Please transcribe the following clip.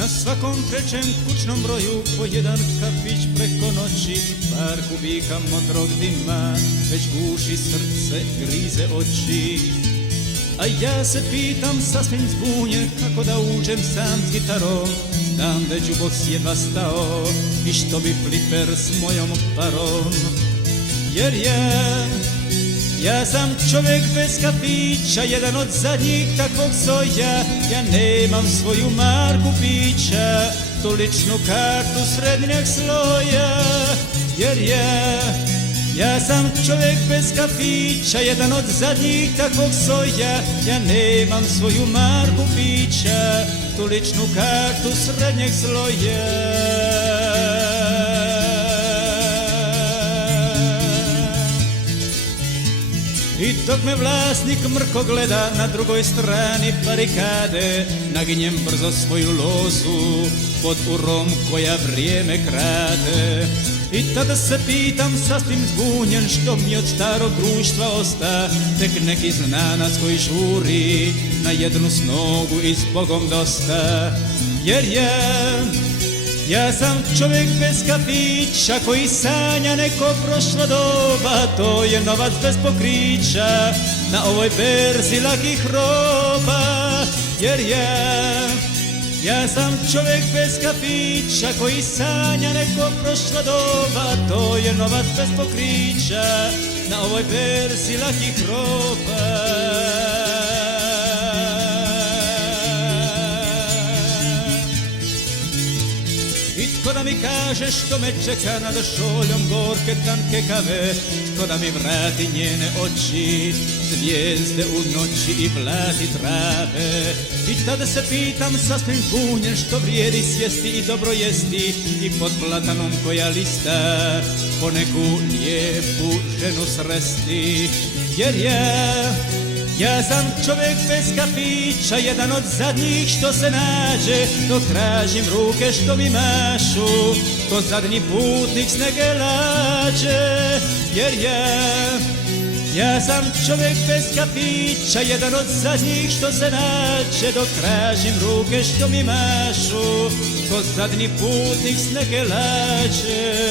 Na svakom trećem kućnom broju po jedan kafić preko noći, par kubika mokrog dima već guši srce, grize oči. A ja se pitam sasvim zbunjen kako da uđem sam s gitarom. Znam da je džuboks jedva stao i što bi fliper s mojom parom. Jer ja sam čovjek bez kafića, jedan od zadnjih takvog soja. Ja nemam svoju marku pića, tu ličnu kartu srednjeg sloja. Jer ja sam čovjek bez kafića, jedan od zadnjih takvog soja. Ja nemam svoju marku pića, tu ličnu kartu srednjeg sloja. I dok me vlasnik mrko gleda na drugoj strani barikade, naginjem brzo svoju lozu pod urom koja vrijeme krade. I tada se pitam sasvim zbunjen što mi od starog društva osta, tek neki znanac koji žuri na jednu snogu i s Bogom dosta. Jer ja sam čovjek bez kafića koji sanja neko prošlo doba, to je novac bez pokrića na ovoj berzi lakih roba. Jer ja sam čovjek bez kafića koji sanja neko prošlo doba, to je novac bez pokrića na ovoj berzi lakih roba. I tko da mi kaže što me čeka nad šoljom gorke tanke kave, tko da mi vrati njene oči, zvijezde u noći i blati trave. I tada se pitam sasvim zbunjen što vrijedi sjesti i dobro jesti i pod platanom koja lista poneku lijepu ženu sresti. Jer ja sam čovjek bez kafića, jedan od zadnjih što se nađe, dok tražim ruke što mi mašu, ko zadnji putnik s nege lađe. Jer ja sam čovjek bez kafića, jedan od zadnjih što se nađe, dok tražim ruke što mi mašu, ko zadnji putnik s nege lađe.